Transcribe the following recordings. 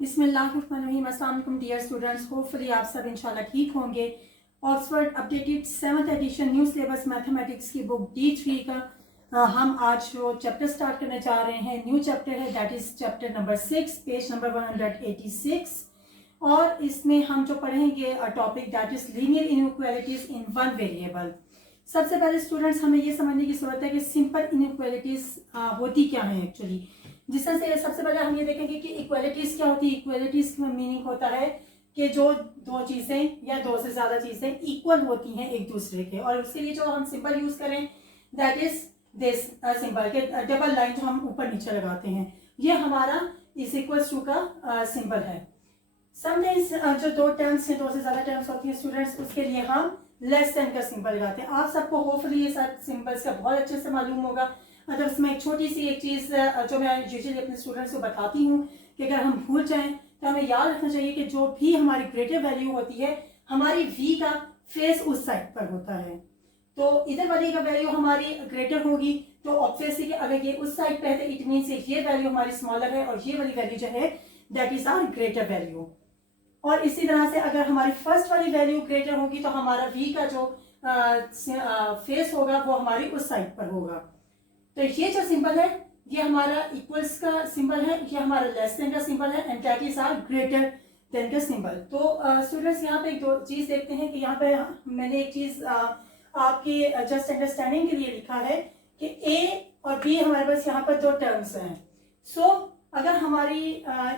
बिस्मिल्लाहिर्रहमानिर्रहीम। अस्सलाम वालेकुम डियर स्टूडेंट्स, होपफुली आप सब इंशाल्लाह ठीक होंगे। Oxford updated 7th edition new syllabus mathematics की बुक D3 का हम आज जो चैप्टर स्टार्ट करने जा रहे हैं, न्यू चैप्टर है, that is chapter number 6, page number 186। और इसमें हम जो पढ़ेंगे topic that is linear inequalities in one variable. सबसे पहले स्टूडेंट्स हमें ये समझने की जरूरत है कि सिंपल इनइक्वालिटीज होती क्या है एक्चुअली। जिस तरह से सबसे पहले हम ये देखेंगे कि इक्वालिटीज क्या होती है। इक्वालिटीज का मीनिंग होता है कि जो दो चीजें या दो से ज्यादा चीजें इक्वल होती हैं एक दूसरे के, और उसके लिए जो हम सिंबल यूज करें दैट इज दिस सिंबल के डबल लाइन जो हम ऊपर नीचे लगाते हैं, ये हमारा इज इक्वल टू का सिंबल है। समटाइम्स जो दो टर्म्स हैं, दो से ज्यादा टर्म्स होती हैं स्टूडेंट्स, उसके लिए हम लेस देन का सिंबल लगाते हैं। आप सबको होपफुली ये सब सिंबल्स का बहुत अच्छे से मालूम होगा। अगर उसमें एक छोटी सी एक चीज जो मैं यूजुअली अपने स्टूडेंट्स को बताती हूँ कि अगर हम भूल जाएं तो हमें याद रखना चाहिए कि जो भी हमारी ग्रेटर वैल्यू होती है, हमारी v का फेस उस साइड पर होता है। तो इधर वाली का वैल्यू हमारी ग्रेटर होगी, तो ऑब्वियसली अगर ये उस साइड पे है तो इट मीन्स ये वैल्यू हमारी स्मॉलर है और ये वाली वैल्यू जो है that is our greater value. और इसी तरह से अगर हमारी फर्स्ट वाली वैल्यू ग्रेटर होगी तो हमारा v का जो फेस होगा वो हमारी उस साइड पर होगा। तो ये जो सिंबल है ये हमारा इक्वल्स का सिंबल है, ये हमारा लेस देन का सिंबल है, and that is our greater than का सिंबल। तो स्टूडेंट्स यहाँ पे एक दो चीज देखते हैं कि यहाँ पे मैंने एक चीज आपके जस्ट अंडरस्टैंडिंग के लिए लिखा है कि a और b हमारे पास यहाँ पर दो टर्म्स हैं। सो अगर हमारी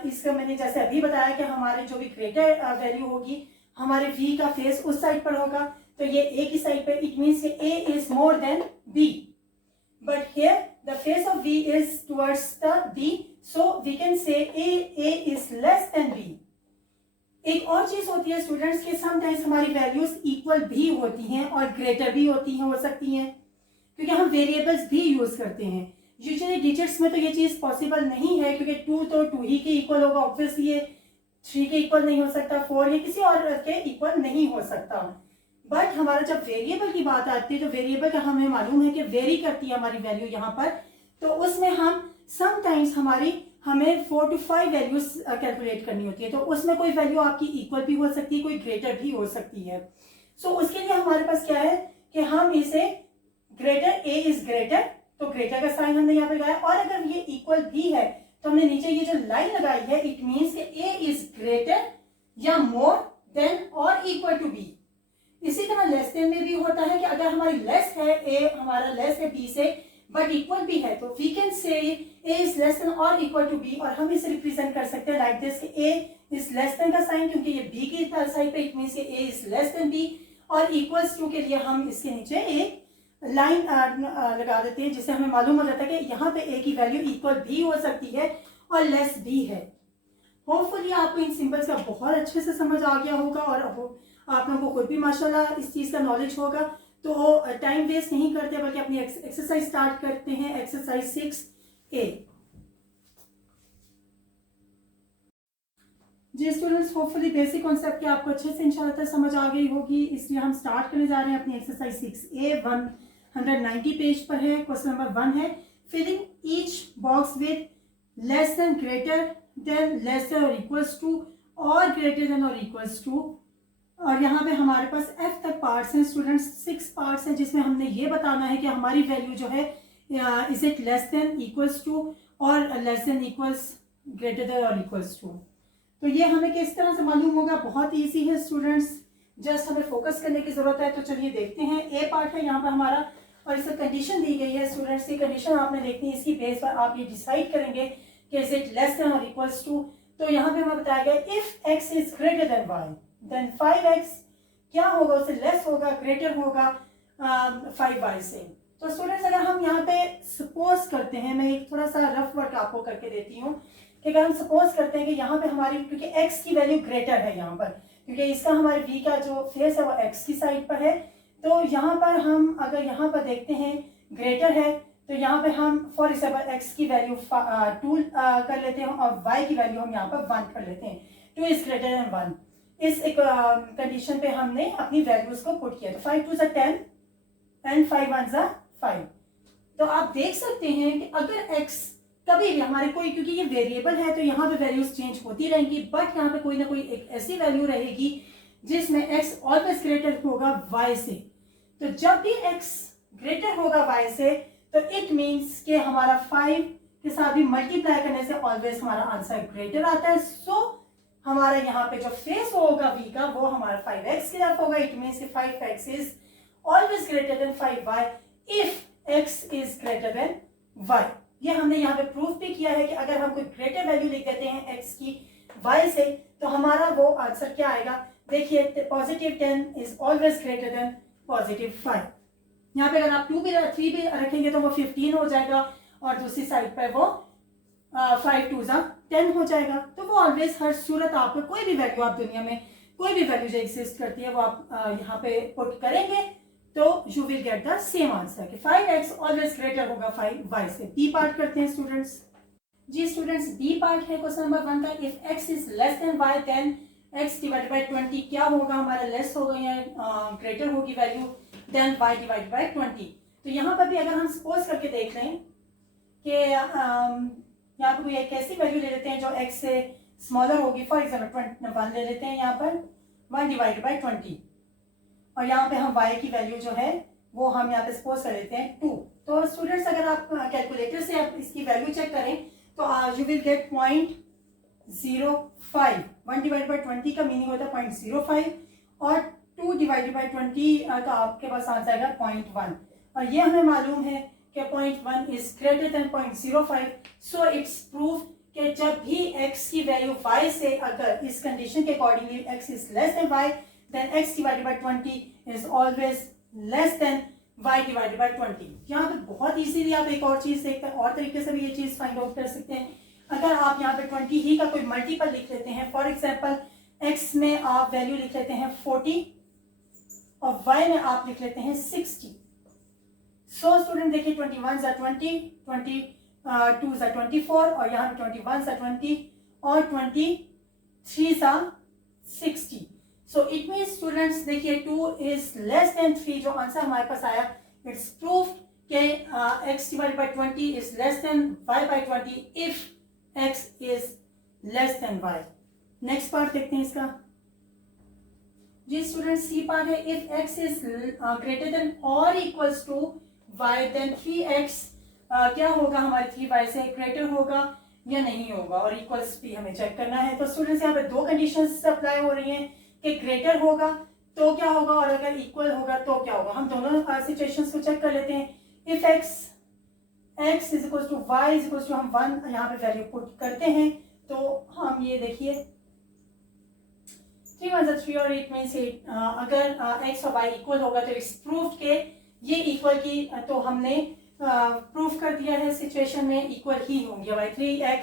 इसका मैंने जैसे अभी बताया कि हमारे जो भी ग्रेटर वैल्यू होगी हमारे v का फेस उस साइड पर होगा, तो ये a की साइड पर, it means a is more than b, but here the face of v is towards the b, so we can say a is less than b. एक और चीज होती है स्टूडेंट्स के समटाइम्स हमारी वैल्यूज इक्वल भी होती हैं और ग्रेटर भी होती हैं, हो सकती हैं, क्योंकि हम वेरिएबल्स भी यूज करते हैं। यूजुअली डिजिट्स में तो ये चीज पॉसिबल नहीं है, क्योंकि 2 तो 2 ही के इक्वल होगा, ऑब्वियसली ये 3 के इक्वल नहीं हो सकता, 4 या किसी और के इक्वल नहीं हो सकता। बट हमारा जब वेरिएबल की बात आती है तो वेरिएबल का हमें मालूम है कि वेरी करती है हमारी वैल्यू यहाँ पर, तो उसमें हम समटाइम्स हमें 4 to 5 वैल्यूज कैलकुलेट करनी होती है। तो उसमें कोई वैल्यू आपकी इक्वल भी हो सकती है, कोई ग्रेटर भी हो सकती है। सो उसके लिए हमारे पास क्या है कि हम इसे ग्रेटर, a इज ग्रेटर, तो ग्रेटर का साइन हमने यहाँ पे लगाया, और अगर ये इक्वल भी है तो हमने नीचे ये जो लाइन लगाई है, इट मीन्स कि a इज ग्रेटर या मोर देन और इक्वल टू b। इसी तरह लेस देन में भी होता है कि अगर हमारी लेस है, a हमारा लेस है b से बट इक्वल भी है, तो we can say a is less than और इक्वल टू b, और हम इसे रिप्रेजेंट कर सकते हैं लाइक दिस कि a इज लेस देन का साइन, क्योंकि ये b की साइड पे, इट मींस कि a is less than b, और इक्वल्स टू के लिए हम इसके नीचे एक लाइन लगा देते हैं, जिससे हमें मालूम हो जाता है कि यहाँ पे a की वैल्यू इक्वल भी हो सकती है और लेस भी है। होपफुली आपको इन सिंबल्स का बहुत अच्छे से समझ आ गया होगा और आप लोगों को खुद भी माशाल्लाह इस चीज का नॉलेज होगा। तो टाइम वेस्ट नहीं करते बल्कि अपनी एक्सरसाइज स्टार्ट करते हैं। Exercise 6A। जी स्टूडेंट्स, होपफुली बेसिक कॉन्सेप्ट की आपको अच्छे से इंशाल्लाह समझ आ गई होगी, इसलिए हम स्टार्ट करने जा रहे हैं अपनी एक्सरसाइज 6A। 190 पेज पर है। क्वेश्चन नंबर 1 है, filling each box with less than, greater than, less than और इक्वल्स टू, और ग्रेटर देन और इक्वल्स टू। और यहाँ पे हमारे पास f तक पार्ट्स हैं स्टूडेंट्स, 6 पार्ट्स हैं, जिसमें हमने ये बताना है कि हमारी वैल्यू जो है is it less than, equals to, और less than, equals, greater than और इक्वल्स टू। तो ये हमें किस तरह से मालूम होगा? बहुत ईजी है स्टूडेंट्स, जस्ट हमें फोकस करने की जरूरत है। तो चलिए देखते हैं। ए पार्ट है यहाँ पर हमारा, और इसमें कंडीशन दी गई है स्टूडेंट्स। की कंडीशन आपने देखनी है, इसकी बेस पर आप ये डिसाइड करेंगे कि इज इट लेस देन और इक्वल्स टू। तो यहाँ पे हमें बताया गया if x is greater than y then 5x क्या होगा, उससे लेस होगा, ग्रेटर होगा 5y से। तो स्टूडेंट्स अगर हम यहाँ पे सपोज करते हैं, मैं एक थोड़ा सा रफ वर्क आपको करके देती हूँ कि अगर हम सपोज करते हैं कि यहाँ पे हमारी, क्योंकि x की वैल्यू ग्रेटर है यहाँ पर, क्योंकि इसका हमारे v का जो फेस है वो x की साइड पर है, तो यहाँ पर हम अगर यहाँ पर देखते हैं ग्रेटर है, तो यहाँ पे हम फॉर एग्जाम्पल x की वैल्यू 2 कर लेते हैं और y की वैल्यू हम यहाँ पर 1 कर लेते हैं। 2 इज ग्रेटर देन 1। इस एक कंडीशन पे हमने अपनी वैल्यूज को पुट किया। तो 5 2 10 एंड 5 1 5। तो आप देख सकते हैं कि अगर x कभी भी हमारे कोई, क्योंकि ये वेरिएबल है तो यहाँ पे वैल्यूज चेंज होती रहेंगी, बट यहाँ पे कोई ना कोई एक ऐसी वैल्यू रहेगी जिसमें x ऑलवेज ग्रेटर होगा y से। तो जब भी x ग्रेटर होगा y से तो इट मीन्स कि हमारा 5 के साथ भी मल्टीप्लाई करने से ऑलवेज हमारा आंसर ग्रेटर आता है। सो हमारा यहाँ पे जो फेस होगा v का वो हमारा 5x की तरफ होगा। It means 5x is always greater than 5y if x is greater than y। ये हमने यहाँ पे प्रूफ भी किया है कि अगर हम कोई ग्रेटर वैल्यू लिख देते हैं x की y से तो हमारा वो आंसर क्या आएगा। देखिए positive 10 is always greater than positive 5। यहाँ पे अगर आप 2 भी 3 भी रखेंगे तो वो 15 हो जाएगा और दूसरी साइड पर वो 5 2 10 हो जाएगा। तो वो ऑलवेज हर सूरत आपको कोई भी वैल्यू, आप दुनिया में कोई भी वैल्यू जो एग्जिस्ट करती है वो आप यहाँ पे पुट करेंगे तो you will get the same answer कि 5x ऑलवेज ग्रेटर होगा 5y से। बी पार्ट करते हैं स्टूडेंट्स। जी स्टूडेंट्स, बी पार्ट है क्वेश्चन नंबर 1 का। If x is less than y then x divided by 20 क्या होगा, हमारा लेस होगा या ग्रेटर होगी value than y divided by 20। तो यहाँ पर भी अगर हम सपोज करके देख लें कि यहाँ पर कोई एक ऐसी वैल्यू ले लेते हैं जो x से स्मॉलर होगी, फॉर एग्जाम्पल 1 ले लेते हैं यहाँ पर 1 डिवाइडेड बाय 20 और यहाँ पे हम y की वैल्यू जो है वो हम यहाँ पे सपोज कर लेते हैं 2। तो स्टूडेंट्स अगर आप कैलकुलेटर से आप इसकी वैल्यू चेक करें तो you will get 0.05। 1 divide by 20 का मीनिंग होता है 0.05 और 2 डिवाइडेड बाई 20 तो आपके पास आंसर आएगा 0.1 और ये हमें मालूम है कि 0.1 is greater then 0.05। So it's proof कि जब भी x की वैल्यू y से, अगर इस कंडीशन के accordingly x is less than y then x divided by 20 is always less than y divided by 20। यहाँ पे बहुत इजीली आप एक और चीज देखते हैं, और तरीके से भी ये चीज फाइंड आउट कर सकते हैं। अगर आप यहाँ पे 20 ही का कोई मल्टीपल लिख लेते हैं, फॉर एग्जांपल x में आप वैल्यू लिख लेते हैं 40 और y में आप लिख लेते हैं 60। सो स्टूडेंट देखिए 21 ज़ा 20, 22 ज़ा 24 और यहाँ पे 21 ज़ा 20 और 23 ज़ा 60। सो इट मीन्स स्टूडेंट्स देखिए 2 इज लेस देन 3 जो आंसर हमारे पास आया, इट्स प्रूफ के x divided by 20 is less than y by 20 if x is less than y। Next part देखते हैं इसका। जी स्टूडेंट, सी पार्ट है if x is greater than और equals to y then 3x क्या होगा, हमारे 3y से ग्रेटर होगा या नहीं होगा, और इक्वल्स भी हमें चेक करना है। तो स्टूडेंट्स यहाँ पे दो कंडीशंस अप्लाई हो रही हैं कि ग्रेटर होगा तो क्या होगा और अगर इक्वल होगा तो क्या होगा। हम दोनों सिचुएशंस को चेक कर लेते हैं। If x is equal to y is equal to हम 1 यहाँ पे वैल्यू पुट करते हैं तो हम ये देखिए 3 1 3 और 8 में से अगर x और y इक्वल होगा तो इट्स प्रूव्ड के ये इक्वल की, तो हमने प्रूफ कर दिया है सिचुएशन में इक्वल ही होंगे। 3x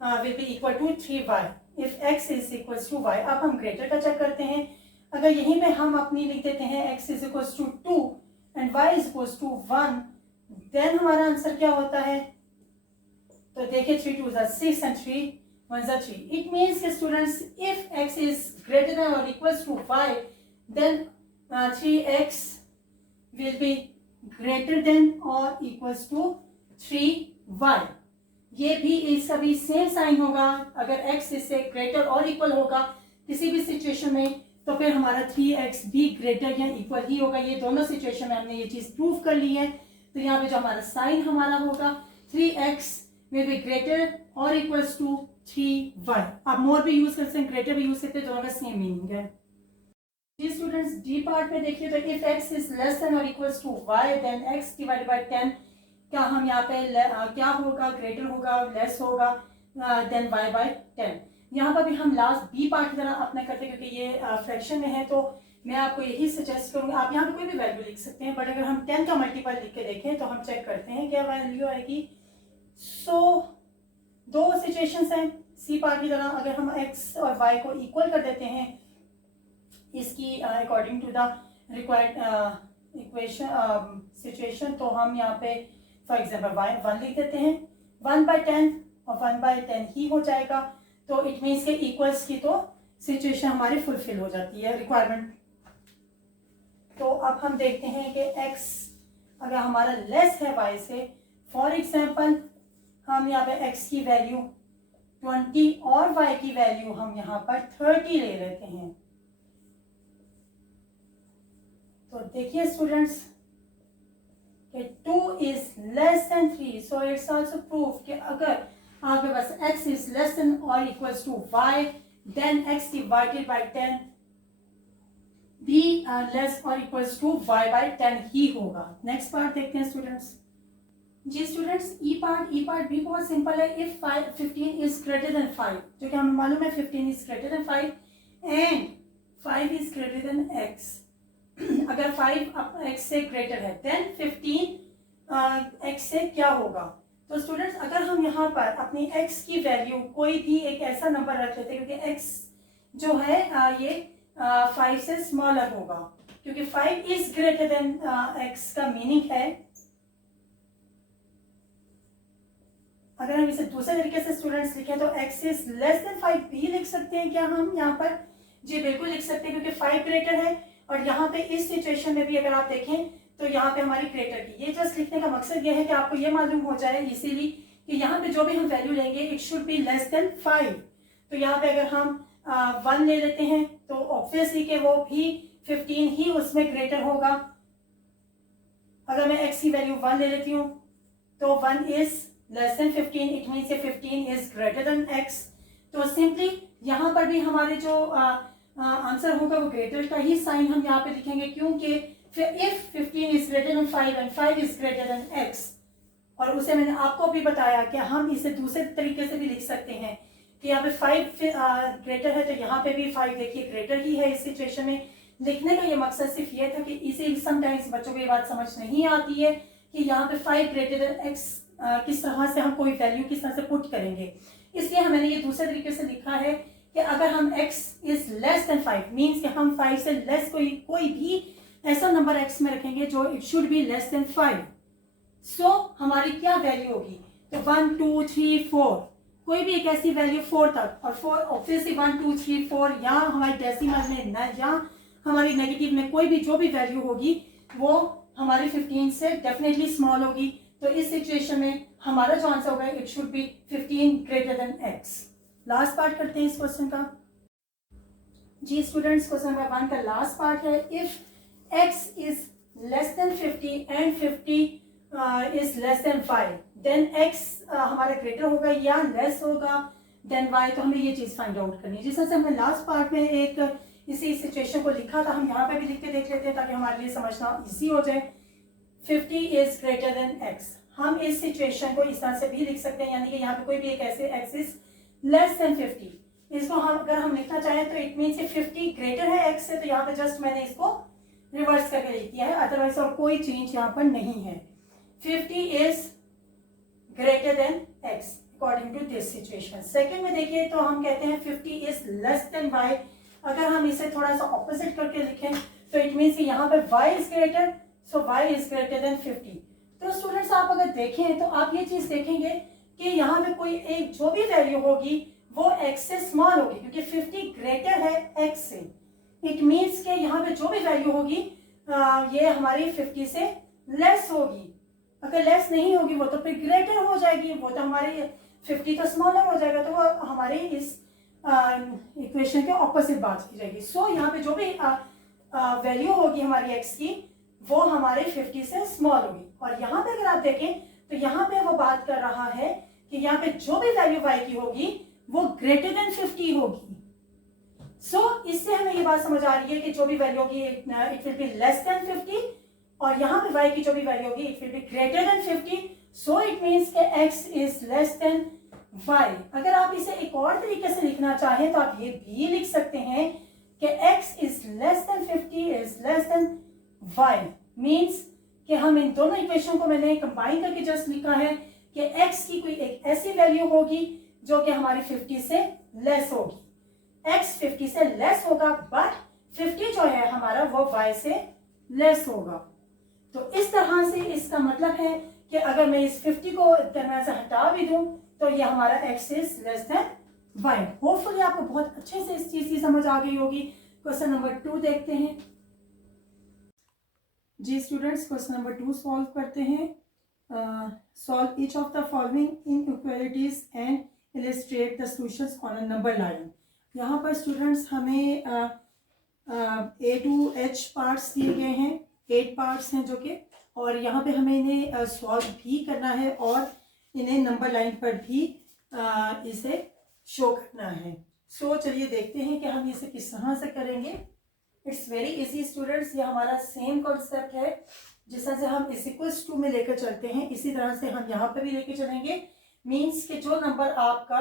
will be equal to 3y if x is equal to y। अब हम ग्रेटर का चेक करते हैं। अगर यहीं में हम अपनी लिख देते हैं x is equal to 2 and y is equal to 1 then हमारा आंसर क्या होता है। तो देखिए 3 2 ज़ा 6 एंड 3 1 ज़ा 3। इट मीन्स के students if x is greater than और equal to y then 3x will be greater than और इक्वल्स टू 3y। ये भी इसका भी सेम साइन होगा। अगर x इससे ग्रेटर और इक्वल होगा किसी भी सिचुएशन में तो फिर हमारा 3x भी ग्रेटर या इक्वल ही होगा। ये दोनों सिचुएशन में हमने ये चीज प्रूव कर ली है। तो यहाँ पे जो हमारा साइन हमारा होगा 3x विल बी ग्रेटर और इक्वल्स टू 3y। आप मोर भी यूज कर सकते हैं, ग्रेटर भी यूज करते हैं, दोनों का सेम मीनिंग है। जी स्टूडेंट्स, डी पार्ट में देखिए तो if x is less than और equals to y then x divided by 10 क्या हम यहाँ पे क्या होगा, ग्रेटर होगा, लेस होगा देन y बाय 10। यहाँ पर भी हम लास्ट बी पार्ट की तरह अपना करते हैं क्योंकि ये फ्रैक्शन में है। तो मैं आपको यही सजेस्ट करूँगी, आप यहाँ पे कोई भी वैल्यू लिख सकते हैं, बट अगर हम 10 का मल्टीपल लिख के देखें तो हम चेक करते हैं क्या वैल्यू आएगी। सो दो सिचुएशंस हैं सी पार्ट की तरह। अगर हम x और y को इक्वल कर देते हैं इसकी according to the required equation situation, तो हम यहाँ पे फॉर एग्जाम्पल y 1 लिख देते हैं। 1 बाय 10 और 1 बाय 10 ही हो जाएगा। तो इट मीन्स के इक्वल्स की तो सिचुएशन हमारी फुलफिल हो जाती है, रिक्वायरमेंट। तो अब हम देखते हैं कि x अगर हमारा लेस है y से, फॉर एग्जाम्पल हम यहाँ पे x की वैल्यू 20 और y की वैल्यू हम यहाँ पर 30 ले लेते हैं। तो देखिए स्टूडेंट्स कि 2 is less than 3, so it's also proof कि अगर आपके पास x is less than or equals to y, then x divided by 10 भी less or equals to y by 10 ही होगा। नेक्स्ट पार्ट देखते हैं स्टूडेंट्स। जी स्टूडेंट्स, ई पार्ट भी बहुत सिंपल है। इफ 15 इज ग्रेटर देन 5, जो कि हमें मालूम है 15 is greater then 5 and 5 is greater than x। अगर 5 x से ग्रेटर है देन 15 x से क्या होगा। तो स्टूडेंट्स अगर हम यहाँ पर अपनी x की वैल्यू कोई भी एक ऐसा नंबर रख लेते हैं, क्योंकि x जो है ये 5 से स्मॉलर होगा, क्योंकि 5 इज ग्रेटर देन x का मीनिंग है, अगर हम इसे दूसरे तरीके से स्टूडेंट्स लिखें तो x इज लेस देन 5 भी लिख सकते हैं क्या हम यहाँ पर? जी बिल्कुल लिख सकते हैं, क्योंकि 5 ग्रेटर है और यहाँ पे इस सिचुएशन में भी अगर आप देखें तो यहाँ पे हमारी ग्रेटर की, ये जस्ट लिखने का मकसद ये है कि आपको ये मालूम हो जाए इसीलिए कि यहाँ पे जो भी हम वैल्यू लेंगे it should be less than 5। तो यहाँ पे अगर हम 1 ले लेते हैं तो ऑब्वियसली कि वो भी 15 ही उसमें ग्रेटर होगा। अगर मैं x की वैल्यू 1 ले लेती हूँ तो 1 is less then 15, it means 15 is greater than x। तो सिंपली यहाँ पर भी हमारे जो आंसर होगा वो ग्रेटर का ही साइन हम यहाँ पे लिखेंगे, क्योंकि if 15 is greater then 5 and 5 is greater than x, और उसे मैंने आपको भी बताया कि हम इसे दूसरे तरीके से भी लिख सकते हैं कि यहाँ पे 5 ग्रेटर है तो यहाँ पे भी 5 देखिए ग्रेटर ही है। इस सिचुएशन में लिखने का ये मकसद सिर्फ ये था कि इसे समटाइम्स बच्चों को ये बात समझ नहीं आती है कि यहाँ पे 5 ग्रेटर देन x किस तरह से हम कोई वैल्यू किस तरह से पुट करेंगे, इसलिए मैंने ये दूसरे तरीके से लिखा है कि अगर हम x is less than 5 means कि हम 5 से लेस कोई भी ऐसा नंबर x में रखेंगे जो it should be less than 5। सो हमारी क्या वैल्यू होगी, तो 1 2 3 4 कोई भी एक ऐसी वैल्यू 4 तक, और 4 ऑब्वियसली 1 2 3 4 या हमारी डेसिमल में न या हमारी नेगेटिव में कोई भी जो भी वैल्यू होगी वो हमारी 15 से डेफिनेटली स्मॉल होगी। तो इस सिचुएशन में हमारा जो आंसर होगा it should be 15 greater than x। Last part करते हैं इस क्वेश्चन का। जी स्टूडेंट्स, क्वेश्चन नंबर 1 का लास्ट पार्ट है, if x is less than 50 and 50 is less than 5 then x हमारा ग्रेटर होगा या लेस होगा देन y। तो हमें ये चीज फाइंड आउट करनी है। जिस तरह से हमने लास्ट पार्ट में एक इसी सिचुएशन को लिखा था, हम यहाँ पे भी लिख के देख लेते हैं ताकि हमारे लिए समझना इजी हो जाए। 50 इज ग्रेटर देन x, हम इस सिचुएशन को इस तरह से भी लिख सकते हैं, यानी कि यहाँ पे कोई भी एक ऐसे x इज लेस देन 50, इसको हम अगर हम लिखना चाहें तो इट मीन्स 50 ग्रेटर है x से, तो यहाँ पे जस्ट मैंने इसको रिवर्स करके लिख दिया है, अदरवाइज और कोई चेंज यहाँ पर नहीं है। 50 is greater than x according to this situation. Second में देखिए तो हम कहते हैं 50 इज लेस देन y, अगर हम इसे थोड़ा सा ऑपोजिट करके लिखें तो इट मीन्स यहाँ पे y is greater, so y is greater then 50। तो स्टूडेंट्स आप अगर देखें तो आप ये चीज देखेंगे कि यहाँ पे कोई एक जो भी वैल्यू होगी वो x से स्मॉल होगी, क्योंकि 50 ग्रेटर है x से, इट मीन्स कि यहाँ पे जो भी वैल्यू होगी ये हमारी 50 से लेस होगी। अगर लेस नहीं होगी वो तो फिर ग्रेटर हो जाएगी, वो तो हमारी 50 तो स्मॉलर हो जाएगा, तो वो हमारी इस इक्वेशन के ऑपोजिट बात की जाएगी। सो यहाँ पे जो भी वैल्यू होगी हमारी x की वो हमारे 50 से स्मॉल होगी। और यहाँ पे अगर आप देखें तो यहाँ पे वो बात कर रहा है कि यहाँ पे जो भी वैल्यू y की होगी वो ग्रेटर देन 50 होगी। सो इससे हमें ये बात समझ आ रही है कि जो भी वैल्यू होगी it will be less than 50, और यहाँ पे y की जो भी वैल्यू होगी it will be greater then 50। So it means कि x is less than y। अगर आप इसे एक और तरीके से लिखना चाहें तो आप ये भी लिख सकते हैं कि x is less than 50 is less than y, means कि हम इन दोनों इक्वेशन को मैंने कंबाइन करके जस्ट लिखा है कि x की कोई एक ऐसी वैल्यू होगी जो कि हमारी 50 से लेस होगी। x 50 से लेस होगा बट 50 जो है हमारा वो y से लेस होगा। तो इस तरह से इसका मतलब है कि अगर मैं इस 50 को दरम्यान से हटा भी दूं तो ये हमारा x is less than y। Hopefully आपको बहुत अच्छे से इस चीज की समझ आ गई होगी। क्वेश्चन नंबर 2 देखते हैं। जी स्टूडेंट्स, क्वेश्चन नंबर 2 सॉल्व करते हैं। solve each of the following inequalities and illustrate the solutions on a number line. यहाँ पर स्टूडेंट्स हमें A to H पार्ट्स दिए गए हैं, 8 पार्ट्स हैं जो कि, और यहाँ पे हमें इन्हें सॉल्व भी करना है और इन्हें नंबर लाइन पर भी इसे शो करना है. सो चलिए देखते हैं कि हम इसे किस तरह से करेंगे. It's very easy students. ये हमारा सेम कॉन्सेप्ट है. जिस तरह से हम इस इक्वल्स टू में लेकर चलते हैं, इसी तरह से हम यहाँ पे भी लेकर चलेंगे. मीन्स कि जो नंबर आपका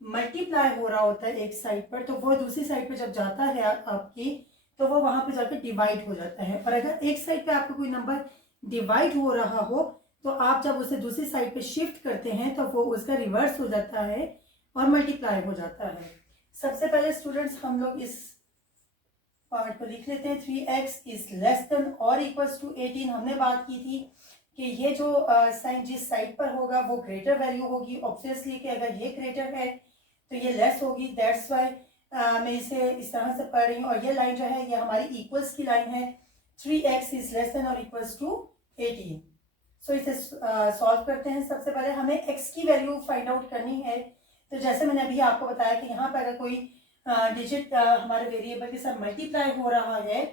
मल्टीप्लाई हो रहा होता है एक साइड पर, तो वो दूसरी साइड पर जब जाता है आपकी, तो वो वहाँ पे जाकर डिवाइड हो जाता है. और अगर एक साइड पे आपका कोई नंबर डिवाइड हो रहा हो, तो आप जब उसे दूसरी साइड पे शिफ्ट करते हैं तो वो उसका रिवर्स हो जाता है और मल्टीप्लाई हो जाता है. सबसे पहले स्टूडेंट्स हम लोग इस पार्ट को लिख लेते हैं. 3x इज लेस देन और इक्वल्स टू 18. हमने बात की थी कि ये जो साइन जिस साइड पर होगा वो ग्रेटर वैल्यू होगी. ऑब्वियसली कि अगर ये ग्रेटर है तो ये लेस होगी. दैट्स वाई मैं इसे इस तरह से पढ़ रही हूँ. और ये लाइन जो है ये हमारी इक्वल्स की लाइन है. 3x इज लेस देन और इक्वल्स टू 18. सो इसे सॉल्व करते हैं. सबसे पहले हमें x की वैल्यू फाइंड आउट करनी है. तो जैसे मैंने अभी आपको बताया कि यहाँ पर अगर कोई डिजिट हमारे वेरिएबल के साथ मल्टीप्लाई हो रहा है,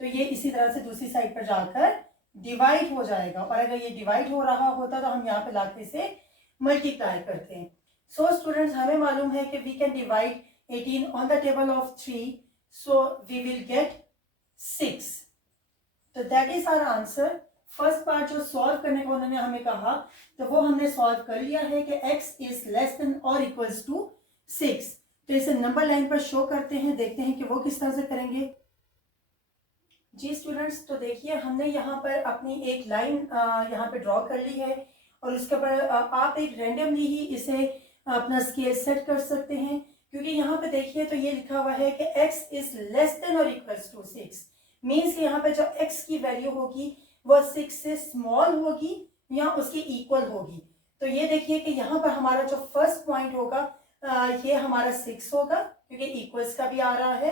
तो ये इसी तरह से दूसरी साइड पर जाकर डिवाइड हो जाएगा. और अगर ये डिवाइड हो रहा होता तो हम यहाँ पे लाके इसे मल्टीप्लाई करते हैं. सो स्टूडेंट्स हमें मालूम है कि we can divide 18 on the table of 3, so we will get 6. तो that is our answer. First part जो सॉल्व करने को उन्होंने हमें कहा, तो वो हमने सॉल्व कर लिया है कि x इज लेस देन और इक्वल्स टू 6. तो इसे नंबर लाइन पर शो करते हैं. देखते हैं कि वो किस तरह से करेंगे. जी स्टूडेंट्स, तो देखिए हमने यहाँ पर अपनी एक लाइन यहाँ पे ड्रॉ कर ली है, और उसके ऊपर आप एक रैंडमली ही इसे अपना स्केल सेट कर सकते हैं. क्योंकि यहाँ पे देखिए तो ये लिखा हुआ है कि x इज लेस देन और इक्वल्स टू 6. मीन्स यहाँ पे जो x की वैल्यू होगी वो 6 से स्मॉल होगी या उसकी इक्वल होगी. तो ये देखिए कि यहाँ पर हमारा जो फर्स्ट पॉइंट होगा ये हमारा 6 होगा, क्योंकि इक्वल्स का भी आ रहा है.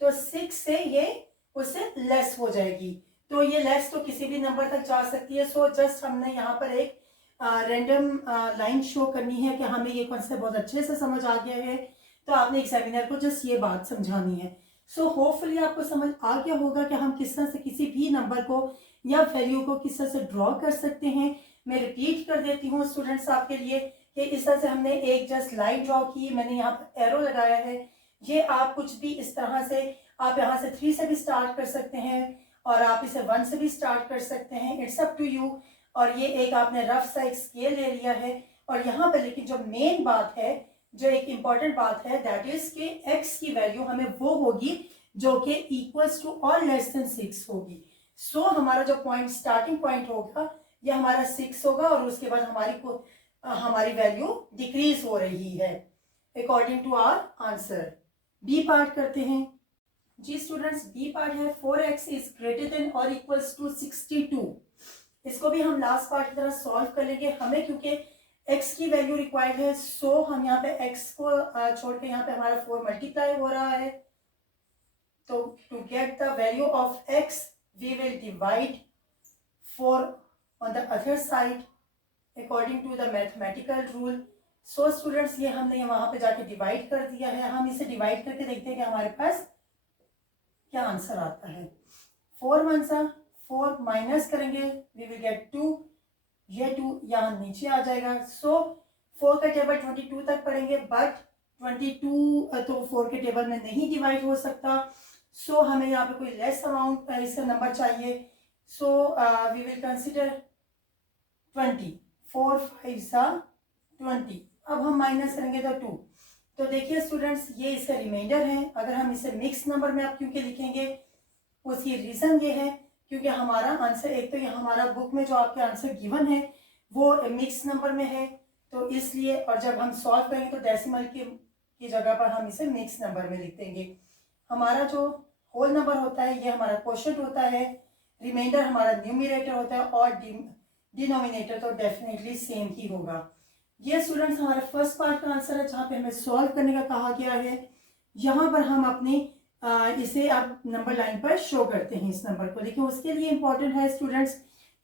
तो 6 से ये उससे लेस हो जाएगी. तो ये लेस तो किसी भी नंबर तक जा सकती है. सो जस्ट हमने यहाँ पर एक रैंडम लाइन शो करनी है कि हमें ये कॉन्सेप्ट बहुत अच्छे से समझ आ गया है. तो आपने एग्जामिनर को जस्ट ये बात समझानी है. सो होपफुली आपको समझ आ गया होगा कि हम किस तरह से किसी भी नंबर को या वैल्यू को किस तरह से ड्रॉ कर सकते हैं. मैं रिपीट कर देती हूँ स्टूडेंट्स आपके लिए कि इस तरह से हमने एक जस्ट लाइन ड्रॉ की. मैंने यहाँ पर एरो लगाया है. ये आप कुछ भी इस तरह से, आप यहाँ से 3 से भी स्टार्ट कर सकते हैं और आप इसे 1 से भी स्टार्ट कर सकते हैं. It's up to you. और ये एक आपने रफ सा एक स्केल ले लिया है. और यहाँ पर लेकिन जो मेन बात है, जो एक इम्पॉर्टेंट बात है, दैट इज कि x की वैल्यू हमें वो होगी जो कि इक्वल्स टू और लेस देन 6 होगी. सो हमारा जो पॉइंट स्टार्टिंग पॉइंट होगा ये हमारा 6 होगा, और उसके बाद हमारी वैल्यू डिक्रीज हो रही है according to our answer. B part करते हैं. जी स्टूडेंट्स, बी पार्ट है 4x इज ग्रेटर देन और इक्वल्स टू 62. इसको भी हम लास्ट पार्ट की तरह सॉल्व कर लेंगे. हमें क्योंकि x की वैल्यू रिक्वायर्ड है, सो हम यहाँ पे x को छोड़ के यहाँ पे हमारा 4 मल्टीप्लाई हो रहा है. तो to get the value of x we will divide 4 on the other side according to the mathematical rule. So students, ये हमने वहां पे जाके डिवाइड कर दिया है. हम इसे डिवाइड करके देखते हैं कि हमारे पास क्या आंसर आता है. 4 1 सा 4 माइनस करेंगे we will get 2. ये 2 यहाँ नीचे आ जाएगा. सो 4 का टेबल 22 तक पढ़ेंगे, बट 22 तो 4 के टेबल में नहीं डिवाइड हो सकता. सो हमें यहाँ पे कोई लेस अमाउंट इसका नंबर चाहिए. सो वी विल कंसिडर 20. 4 5 सा 20. अब हम माइनस करेंगे तो 2. तो देखिए स्टूडेंट्स, ये इसका रिमाइंडर है. अगर हम इसे मिक्स नंबर में आप क्योंकि लिखेंगे, उसकी रीज़न ये है क्योंकि हमारा आंसर, एक तो ये हमारा बुक में जो आपके आंसर गिवन है वो मिक्स नंबर में है, तो इसलिए. और जब हम सॉल्व करेंगे तो डेसिमल की जगह पर हम इसे मिक्स नंबर में लिख देंगे. हमारा जो होल नंबर होता है ये हमारा क्वोशंट होता है, रिमाइंडर हमारा न्यूमरेटर होता है, और डिनोमिनेटर तो डेफिनेटली सेम ही होगा. ये स्टूडेंट्स हमारा फर्स्ट पार्ट का आंसर है, जहाँ पे हमें सॉल्व करने का कहा गया है. यहाँ पर हम अपने इसे आप नंबर लाइन पर शो करते हैं इस नंबर को. देखिए उसके लिए इम्पोर्टेंट है स्टूडेंट्स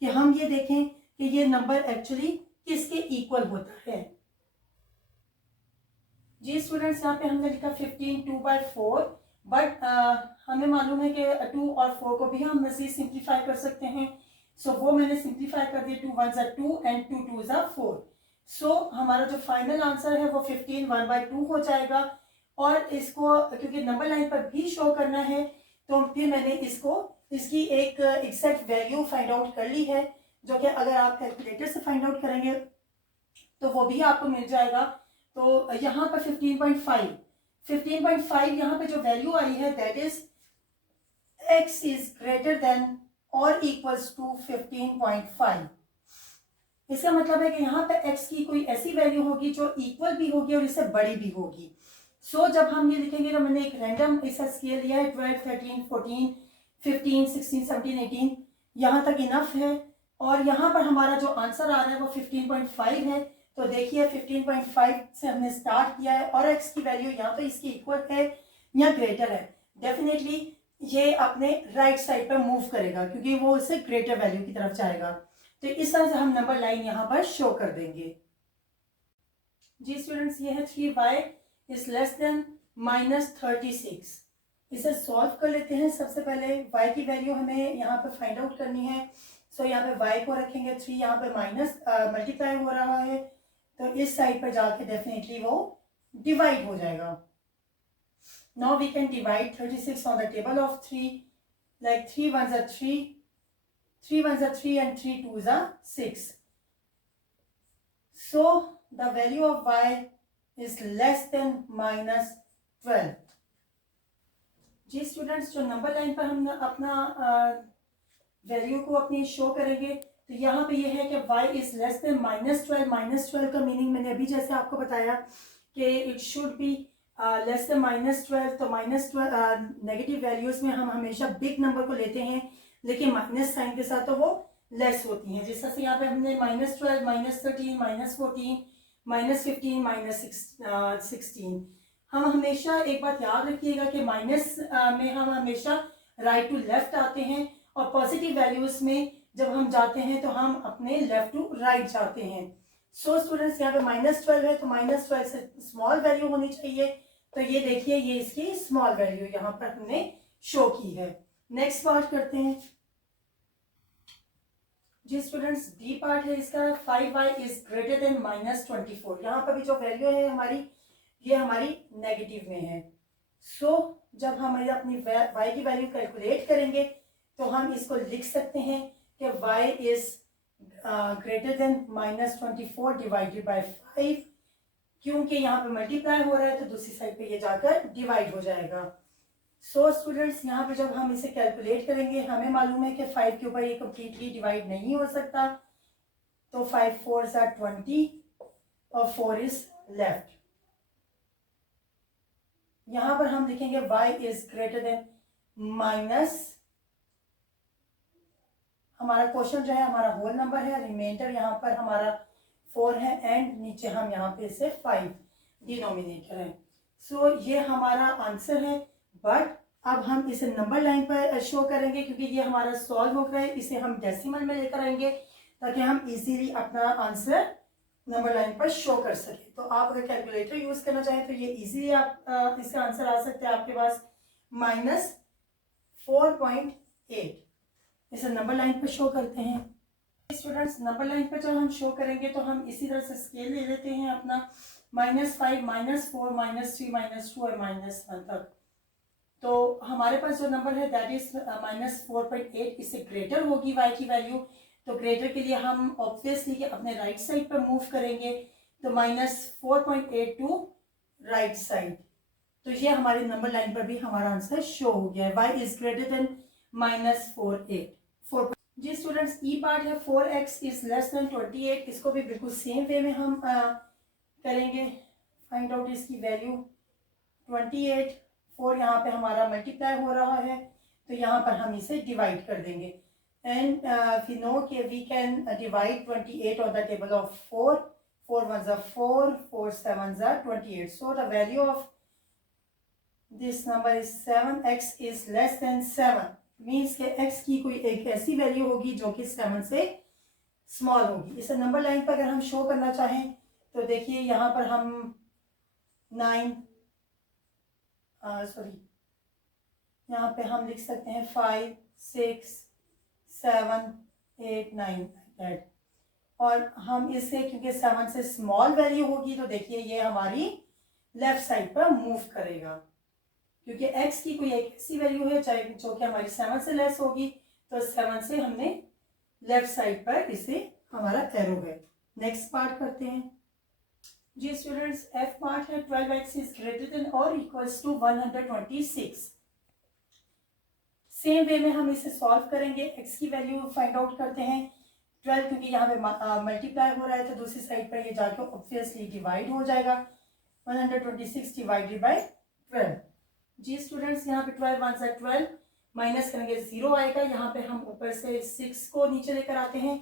कि हम ये देखें कि ये नंबर एक्चुअली किसके इक्वल होता है। जी स्टूडेंट्स, यहाँ पे हमने लिखा 15 2/4, बट हमें मालूम है कि 2 और 4 को भी हम मज़ीद सिंप्लीफाई कर सकते हैं। सो वो मैंने सिंप्लीफाई कर दिया, 2 1s are 2 and 2 2s are 4। सो हमारा जो फाइनल आंसर है वो 15 1/2 हो जाएगा। और इसको क्योंकि नंबर लाइन पर भी शो करना है, तो फिर मैंने इसकी एक एग्जैक्ट वैल्यू फाइंड आउट कर ली है, जो कि अगर आप कैलकुलेटर से फाइंड आउट करेंगे तो वो भी आपको मिल जाएगा। तो यहाँ पर 15.5 यहाँ पे जो वैल्यू आई है that is x is greater than और इक्वल्स टू 15.5। इसका मतलब है कि यहाँ पे x की कोई ऐसी वैल्यू होगी जो इक्वल भी होगी और इससे बड़ी भी होगी। सो जब हम ये लिखेंगे तो मैंने एक रैंडम इसका स्केल लिया है, 12 13 14 15 16 17 18 यहाँ तक इनफ है। और यहाँ पर हमारा जो आंसर आ रहा है वो 15.5 है। तो देखिए 15.5 से हमने स्टार्ट किया है और x की वैल्यू या तो इसकी इक्वल है या ग्रेटर है। डेफिनेटली ये अपने राइट साइड पर मूव करेगा क्योंकि वो इससे ग्रेटर वैल्यू की तरफ जाएगा। तो इस तरह से हम नंबर लाइन यहाँ पर शो कर देंगे। जी स्टूडेंट्स, ये है 3y इज लेस देन -36। इसे सॉल्व कर लेते हैं। सबसे पहले y की वैल्यू हमें यहाँ पर फाइंड आउट करनी है। सो यहाँ पे y को रखेंगे 3, यहाँ पे माइनस मल्टीप्लाई हो रहा है तो इस साइड पर जाके डेफिनेटली वो डिवाइड हो जाएगा। Now we can divide 36 on the table of 3, like 3 1s are 3, 3 1s are 3 and 3 2s are 6. So the value of y is less than -12। जी स्टूडेंट्स, जो नंबर लाइन पर हम अपना वैल्यू को अपनी शो करेंगे तो यहाँ पे ये है कि y इज लेस देन -12। -12 का मीनिंग मैंने अभी जैसे आपको बताया कि it should be less than -12। तो -12 नेगेटिव वैल्यूज में हम हमेशा बिग नंबर को लेते हैं, लेकिन माइनस साइन के साथ तो वो लेस होती हैं। जिस तरह से यहाँ पे हमने -12 -13 -14 -15 -16। हम हमेशा एक बात याद रखिएगा कि माइनस में हम हमेशा राइट टू लेफ्ट आते हैं और पॉजिटिव वैल्यूज में जब हम जाते हैं तो हम अपने लेफ्ट टू राइट जाते हैं। सो स्टूडेंट्स, यहाँ पे -12 है तो -12 से स्मॉल वैल्यू होनी चाहिए। तो ये देखिए, ये इसकी स्मॉल वैल्यू यहाँ पर हमने शो की है। नेक्स्ट पार्ट करते हैं। जी स्टूडेंट्स, डी पार्ट है इसका, 5y इज ग्रेटर देन -24। यहाँ पर भी जो वैल्यू है हमारी, ये हमारी नेगेटिव में है। सो जब हम अपनी y की वैल्यू कैलकुलेट करेंगे तो हम इसको लिख सकते हैं कि y is greater then -24 divided by 5, क्योंकि यहाँ पे मल्टीप्लाई हो रहा है तो दूसरी साइड पे ये जाकर डिवाइड हो जाएगा। सो स्टूडेंट्स, यहाँ पे जब हम इसे कैलकुलेट करेंगे हमें मालूम है कि 5 के ऊपर ये कम्प्लीटली डिवाइड नहीं हो सकता, तो 5 4s are 20 और 4 इज लेफ्ट। यहाँ पर हम लिखेंगे y इज ग्रेटर देन हमारा क्वेश्चन जो है हमारा होल नंबर है, रिमाइंडर यहाँ पर हमारा 4 है एंड नीचे हम यहाँ पे से 5 डिनोमिनेटर है। सो ये हमारा आंसर है, बट अब हम इसे नंबर लाइन पर शो करेंगे क्योंकि ये हमारा सॉल्व हो गया है। इसे हम डेसिमल में लेकर आएंगे ताकि हम इजीली अपना आंसर नंबर लाइन पर शो कर सके। तो आप अगर कैलकुलेटर यूज करना चाहें तो ये इजीली आप इसका आंसर आ सकते हैं आपके पास -4.8। इसे नंबर लाइन पर शो करते हैं। स्टूडेंट्स, नंबर लाइन पर जब हम शो करेंगे तो हम इसी तरह से स्केल ले लेते हैं अपना, -5 -4 -3 -2 और -1 तक। तो हमारे पास जो नंबर है दैट इज -4.8, इससे ग्रेटर होगी y की वैल्यू। तो ग्रेटर के लिए हम ऑब्वियसली अपने राइट साइड पर मूव करेंगे, तो -4.8 टू राइट साइड। तो ये हमारे नंबर लाइन पर भी हमारा आंसर शो हो गया है, y इज ग्रेटर देन -4। जी स्टूडेंट्स, ई पार्ट है 4x इज लेस देन 28। इसको भी बिल्कुल सेम वे में हम करेंगे फाइंड आउट इसकी वैल्यू। 28 4 यहाँ पे हमारा मल्टीप्लाई हो रहा है तो यहाँ पर हम इसे डिवाइड कर देंगे। एंड वी नो कि we can divide 28 on the table of 4, 4 1s are 4, 4 7s are 28। So the value of this number is 7, x is less than 7 means के x की कोई एक ऐसी वैल्यू होगी जो कि 7 से स्मॉल होगी। इसे नंबर लाइन पर अगर हम शो करना चाहें तो देखिए यहाँ पर हम 9 यहाँ पे हम लिख सकते हैं 5 6 7 8 9 और हम इसे क्योंकि 7 से स्मॉल वैल्यू होगी तो देखिए ये हमारी लेफ्ट साइड पर मूव करेगा, क्योंकि x की कोई एक ऐसी वैल्यू है चाहे जो कि हमारी 7 से लेस होगी, तो 7 से हमने लेफ्ट साइड पर इसे हमारा एरो है। नेक्स्ट पार्ट करते हैं जी स्टूडेंट्स। f पार्ट है 12x इज ग्रेटर देन और इक्वल्स टू 126। सेम वे में हम इसे सॉल्व करेंगे। x की वैल्यू फाइंड आउट करते हैं। 12 क्योंकि यहाँ पे मल्टीप्लाई हो रहा है तो दूसरी साइड पर ये जाके ऑब्वियसली डिवाइड हो जाएगा। 126 डिवाइडेड बाय 12। जी स्टूडेंट्स यहाँ पे 12 1 से 12 माइनस करेंगे 0 आएगा। यहाँ पे हम ऊपर से 6 को नीचे लेकर आते हैं,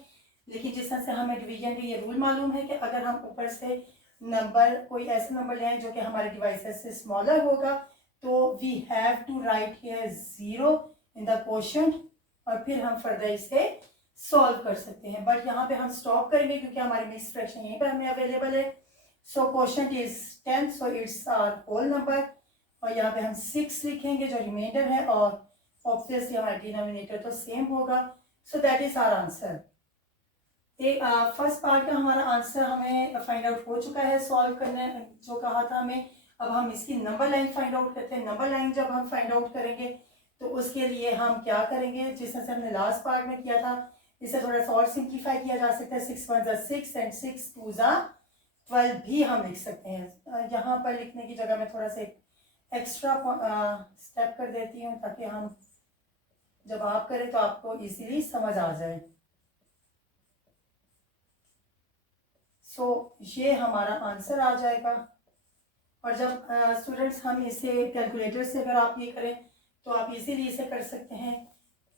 लेकिन जिस तरह से हमें डिवीजन का ये रूल मालूम है कि अगर हम ऊपर से नंबर कोई ऐसा नंबर ले आए जो कि हमारे डिवाइसेस से स्मॉलर होगा तो we have to write here 0 in the quotient और फिर हम फर्दर इसे सॉल्व कर सकते हैं। बट यहाँ पे हम स्टॉप करेंगे क्योंकि हमारी मिक्स फ्रैक्शन यहीं पर हमें अवेलेबल है। So quotient is 10, so it's our whole number और यहाँ पे हम 6 लिखेंगे जो रिमाइंडर है और ऑब्वियसली हमारा डिनोमिनेटर तो सेम होगा। So that is our answer. एक फर्स्ट पार्ट का हमारा आंसर हमें फाइंड आउट हो चुका है सॉल्व करने जो कहा था हमें। अब हम इसकी नंबर लाइन फाइंड आउट करते हैं। नंबर लाइन जब हम फाइंड आउट करेंगे तो उसके लिए हम क्या करेंगे, जिस तरह से हमने लास्ट पार्ट में किया था इसे थोड़ा सा और सिंप्लीफाई किया जा सकता है। 6 1 6 एंड 6 2 12 भी हम लिख सकते हैं। यहाँ पर लिखने की जगह मैं थोड़ा सा एक्स्ट्रा स्टेप कर देती हूँ ताकि हम जब आप करें तो आपको इजीली समझ आ जाए। सो ये हमारा आंसर आ जाएगा। और जब स्टूडेंट्स हम इसे कैलकुलेटर से अगर आप ये करें तो आप इजीली इसे कर सकते हैं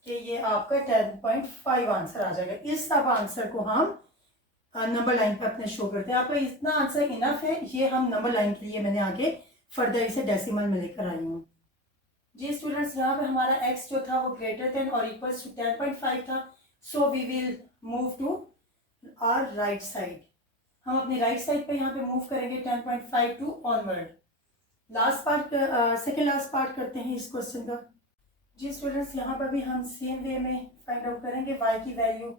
कि ये आपका 10.5 आंसर आ जाएगा। इस सब आंसर को हम नंबर लाइन पे अपने शो करते हैं। आपका इतना आंसर इनफ है। ये हम नंबर लाइन के लिए मैंने आगे फर्दर इसे डेसिमल में लेकर आई हूँ। जी स्टूडेंट्स यहाँ पे हमारा x जो था वो ग्रेटर देन और इक्वल्स टू 10.5 था। So we will move to our right side. हम अपनी राइट साइड पे यहाँ पे मूव करेंगे 10.5 to onward. Last part second last part करते हैं इस क्वेश्चन का। जी स्टूडेंट्स यहाँ पर भी हम सेम वे में फाइंड आउट करेंगे y की वैल्यू।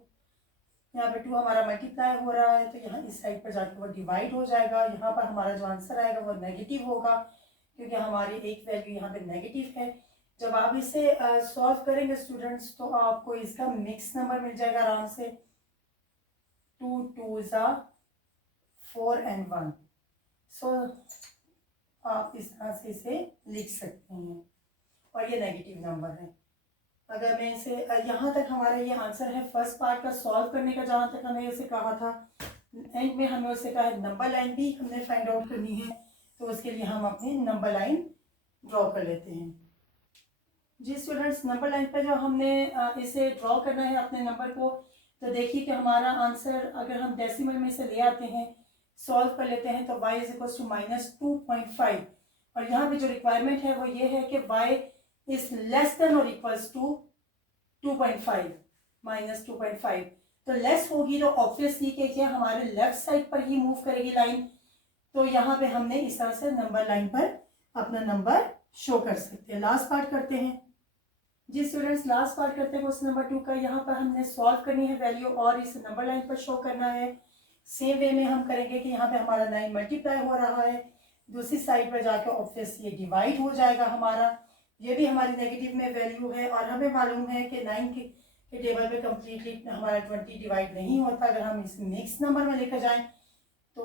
यहाँ पे 2 हमारा मल्टीप्लाई हो रहा है तो यहाँ इस साइड पर जाकर वो डिवाइड हो जाएगा। यहाँ पर हमारा जो आंसर आएगा वो नेगेटिव होगा क्योंकि हमारी एक वैल्यू यहाँ पे नेगेटिव है। जब आप इसे सॉल्व करेंगे स्टूडेंट्स तो आपको इसका मिक्स नंबर मिल जाएगा आराम से। 2 2 4 and 1। सो आप इस तरह से इसे लिख सकते हैं और ये नेगेटिव नंबर है। अगर मैं इसे यहाँ तक हमारा ये आंसर है फर्स्ट पार्ट का सॉल्व करने का, जहाँ तक हमें उसे कहा था। एंड में हमें उसे कहा नंबर लाइन भी हमने फाइंड आउट करनी है तो उसके लिए हम अपनी नंबर लाइन ड्रॉ कर लेते हैं। जी स्टूडेंट्स नंबर लाइन पर जो हमने इसे ड्रॉ करना है अपने नंबर को, तो देखिए कि हमारा आंसर अगर हम डेसिमल में से ले आते हैं सॉल्व कर लेते हैं तो y इज इक्वल्स टू -2.5 और यहाँ पे जो रिक्वायरमेंट है वो ये है कि y इज लेस देन और इक्वल्स टू 2.5 -2.5। तो लेस होगी तो ऑब्वियसली कि ये हमारे लेफ्ट साइड पर ही मूव करेगी लाइन। तो यहाँ पे हमने इस तरह से नंबर लाइन पर अपना नंबर शो कर सकते हैं। लास्ट पार्ट करते हैं। जी स्टूडेंट्स लास्ट पार्ट करते हैं क्वेश्चन नंबर 2 का। यहाँ पर हमने सॉल्व करनी है वैल्यू और इस नंबर लाइन पर शो करना है। सेम वे में हम करेंगे कि यहाँ पे हमारा 9 मल्टीप्लाई हो रहा है, दूसरी साइड पर जाकर ऑब्वियसली ये डिवाइड हो जाएगा हमारा। ये भी हमारी नेगेटिव में वैल्यू है और हमें मालूम है कि 9 के टेबल पे कम्प्लीटली हमारा 20 डिवाइड नहीं होता। अगर हम इसे मिक्स नंबर में लेकर जाएं तो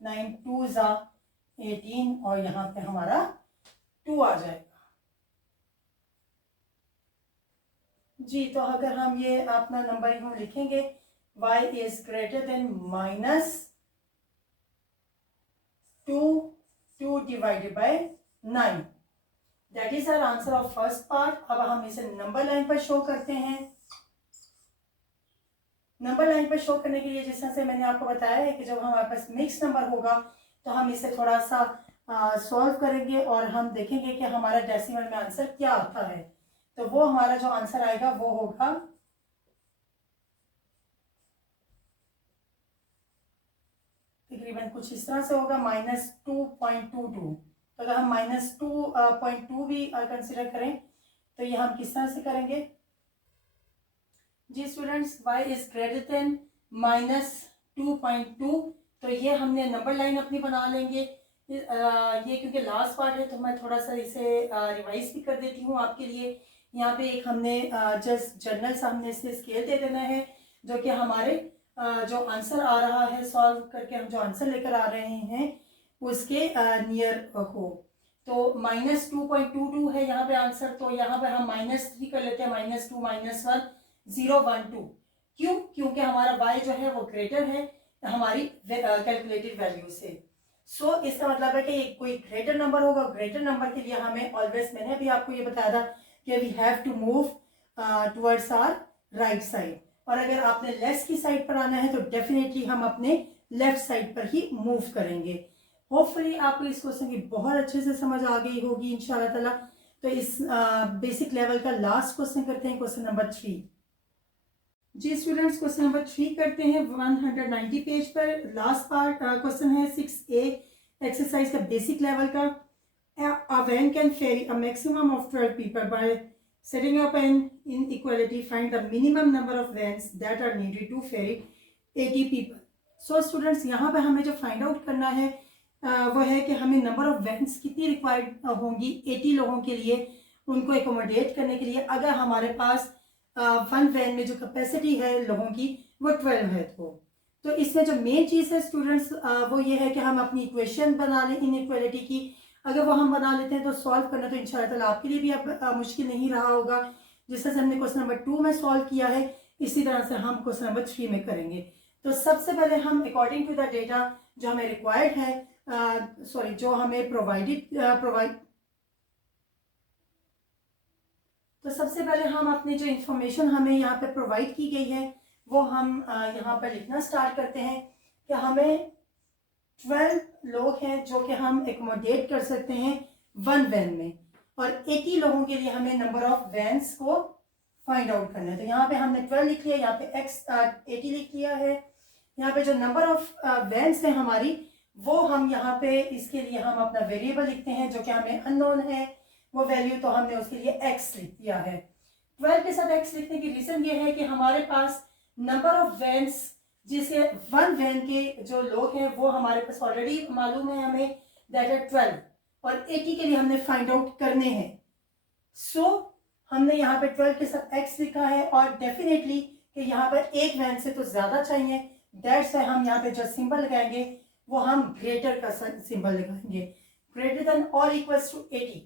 9 2 18 और यहाँ पे हमारा 2 आ जाएगा। जी तो अगर हम ये अपना नंबर यूं लिखेंगे y is greater than -2 divided by 9। That is our answer of first part. अब हम इसे नंबर लाइन पर शो करते हैं। नंबर लाइन पर शो करने के लिए जिस तरह से मैंने आपको बताया है कि जब हमारे पास मिक्स नंबर होगा तो हम इसे थोड़ा सा सॉल्व करेंगे और हम देखेंगे कि हमारा डेसिमल में आंसर क्या आता है। तो वो हमारा जो आंसर आएगा वो होगा तकरीबन कुछ इस तरह से होगा -2.22। तो अगर हम -2.2 भी कंसिडर करें तो ये हम किस तरह से करेंगे जी students, y is greater than -2.2। तो ये हमने नंबर लाइन अपनी बना लेंगे। ये क्योंकि लास्ट पार्ट है तो मैं थोड़ा सा इसे रिवाइज भी कर देती हूँ आपके लिए। यहाँ पे एक हमने जस्ट जनरल सा हमने इसे स्केल दे देना है जो कि हमारे जो आंसर आ रहा है सॉल्व करके हम जो आंसर लेकर आ रहे हैं उसके नियर हो। तो -2.22 है यहाँ पे आंसर। तो यहाँ पे हम -3 कर लेते हैं, -2 -1 0 1 2। क्यों? क्योंकि हमारा y जो है वो ग्रेटर है हमारी कैलकुलेटेड वैल्यू से। सो इसका मतलब है कि कोई ग्रेटर नंबर होगा, ग्रेटर नंबर के लिए हमें ऑलवेज, मैंने अभी आपको ये बताया था कि we have to move towards our right side. और अगर आपने लेस की साइड पर आना है तो डेफिनेटली हम अपने लेफ्ट साइड पर ही मूव करेंगे। होपफुली आपको इस क्वेश्चन की बहुत अच्छे से समझ आ गई होगी इंशाल्लाह ताला। तो इस बेसिक लेवल का लास्ट क्वेश्चन करते हैं, क्वेश्चन नंबर 3। जी स्टूडेंट्स, क्वेश्चन नंबर 3 करते हैं 190 पेज पर। लास्ट पार्ट क्वेश्चन है 6A एक्सरसाइज का बेसिक लेवल का। A van can ferry a maximum of 12 people. By setting up an inequality, find the minimum number of vans that are needed to ferry 80 people. So students, यहाँ पे हमें जो find out करना है वो है कि हमें नंबर ऑफ वैन्स कितनी रिक्वायर्ड होंगी 80 लोगों के लिए, उनको एकोमोडेट करने के लिए। अगर हमारे पास वन वैन में जो कैपेसिटी है लोगों की वो 12 है। तो इसमें जो मेन चीज़ है स्टूडेंट्स वो ये है कि हम अपनी इक्वेशन बना लें इनइक्वालिटी की। अगर वो हम बना लेते हैं तो सॉल्व करना तो इंशाल्लाह ताला आपके लिए भी अब मुश्किल नहीं रहा होगा। जिस तरह से हमने क्वेश्चन नंबर 2 में सॉल्व किया है इसी तरह से हम क्वेश्चन नंबर 3 में करेंगे। तो सबसे पहले हम अकॉर्डिंग टू द डेटा जो हमें रिक्वायर्ड है जो हमें प्रोवाइड तो सबसे पहले हम अपनी जो इंफॉर्मेशन हमें यहाँ पे प्रोवाइड की गई है वो हम यहाँ पर लिखना स्टार्ट करते हैं कि हमें 12 लोग हैं जो कि हम एकोमोडेट कर सकते हैं वन वैन में, और 80 लोगों के लिए हमें नंबर ऑफ वैन्स को फाइंड आउट करना है। तो यहाँ पे हमने 12 लिख लिया, यहाँ पे 80 लिख लिया है। यहाँ पे जो नंबर ऑफ वैन्स है हमारी वो हम यहाँ पे इसके लिए हम अपना वेरिएबल लिखते हैं जो कि हमें अननोन है वो वैल्यू, तो हमने उसके लिए x लिख दिया है। 12 के साथ x लिखने की रीजन ये है कि हमारे पास नंबर ऑफ वैन्स जिसे वन वैन के जो लोग हैं वो हमारे पास ऑलरेडी मालूम है हमें, दैट आर 12, और 80 के लिए हमने फाइंड आउट करने हैं। सो हमने यहाँ पे 12 के साथ x लिखा है, और डेफिनेटली कि यहाँ पर एक वैन से तो ज्यादा चाहिए, दैट्स व्हाई हम यहाँ पे जो सिंबल लगाएंगे वो हम ग्रेटर का सिंबल लगाएंगे, ग्रेटर देन और इक्वल्स टू 80।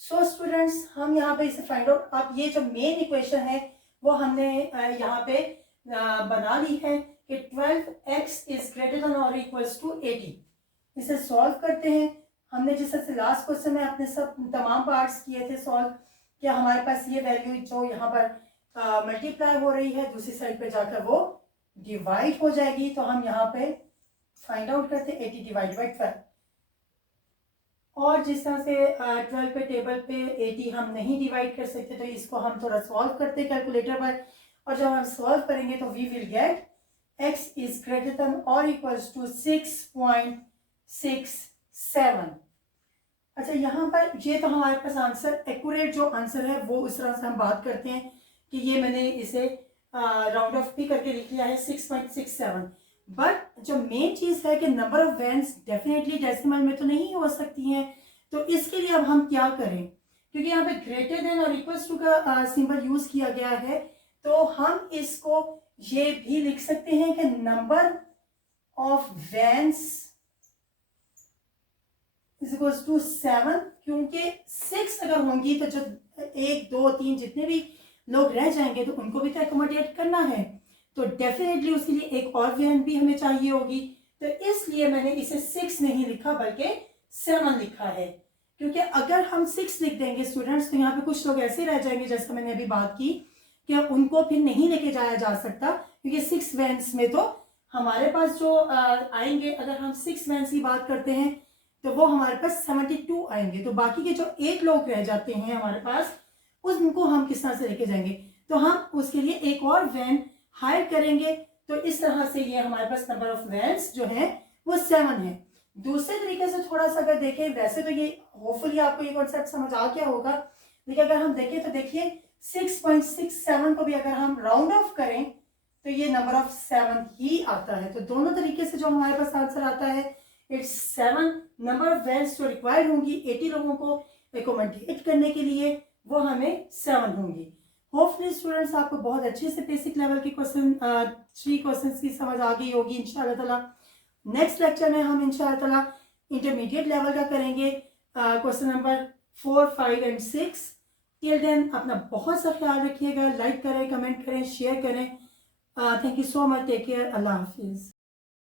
सो स्टूडेंट्स, हम यहाँ पे इसे फाइंड आउट, अब ये जो मेन इक्वेशन है वो हमने यहाँ पे बना ली है कि 12x इज ग्रेटर देन और इक्वल्स टू 80। इसे सॉल्व करते हैं। हमने जिस तरह से लास्ट क्वेश्चन में अपने सब तमाम पार्ट्स किए थे सॉल्व, कि हमारे पास ये वैल्यू जो यहाँ पर मल्टीप्लाई हो रही है दूसरी साइड पे जाकर वो डिवाइड हो जाएगी। तो हम यहाँ पे फाइंड आउट करते हैं 80 डिवाइड बाई 12। और जिस तरह से 12 पे टेबल पे 80 हम नहीं डिवाइड कर सकते तो इसको हम थोड़ा सॉल्व करते हैं कैलकुलेटर पर, और जब हम सॉल्व करेंगे तो we will get x is greater than और इक्वल्स टू 6.67। अच्छा, यहाँ पर ये तो हमारे पास आंसर एक्यूरेट जो आंसर है वो इस तरह से हम बात करते हैं कि ये मैंने इसे राउंड ऑफ भी करके लिख लिया है 6.67। बट जो मेन चीज है कि number of vans definitely decimal में तो नहीं हो सकती हैं। तो इसके लिए अब हम क्या करें, क्योंकि यहाँ पे ग्रेटर देन और इक्वल्स टू का सिंबल यूज किया गया है, तो हम इसको ये भी लिख सकते हैं कि number of ones is equals to 7, क्योंकि 6 अगर होंगी तो जो 1 2 3 जितने भी लोग रह जाएंगे तो उनको भी तो एकोमोडेट करना है, तो डेफिनेटली उसके लिए एक और वैन भी हमें चाहिए होगी। तो इसलिए मैंने इसे 6 नहीं लिखा बल्कि 7 लिखा है, क्योंकि अगर हम 6 लिख देंगे स्टूडेंट्स तो यहाँ पे कुछ लोग ऐसे रह जाएंगे जैसा मैंने अभी बात की कि उनको फिर नहीं लेके जाया जा सकता, क्योंकि 6 वैन्स में तो हमारे पास जो आएंगे, अगर हम 6 वैन्स की बात करते हैं तो वो हमारे पास 72 आएंगे, तो बाकी के जो 8 लोग रह जाते हैं हमारे पास उनको हम किस तरह से लेके जाएंगे। तो हम उसके लिए एक और वैन हायर करेंगे तो इस तरह से ये हमारे पास नंबर ऑफ वेल्स जो है वो 7 है। दूसरे तरीके से थोड़ा सा अगर देखें, वैसे तो ये होपफुली आपको ये कॉन्सेप्ट समझ आ गया होगा, लेकिन अगर हम देखें तो देखिए 6.67 को भी अगर हम राउंड ऑफ करें तो ये नंबर ऑफ 7 ही आता है। तो दोनों तरीके से जो हमारे पास आंसर आता है इट्स 7। नंबर ऑफ वेल्स जो रिक्वायर्ड होंगी 80 लोगों को एकोमोडेट करने के लिए वो हमें 7 होंगी। होपफुली स्टूडेंट्स आपको बहुत अच्छे से बेसिक लेवल के क्वेश्चन 3 क्वेश्चंस की समझ आ गई होगी इंशाल्लाह ताला। नेक्स्ट लेक्चर में हम इंशाल्लाह ताला इंटरमीडिएट लेवल का करेंगे, question number 4, 5 and 6। Till then अपना बहुत सा ख्याल रखिएगा, लाइक करें, कमेंट करें, शेयर करें। Thank you so much, take care, अल्लाह हाफिज़।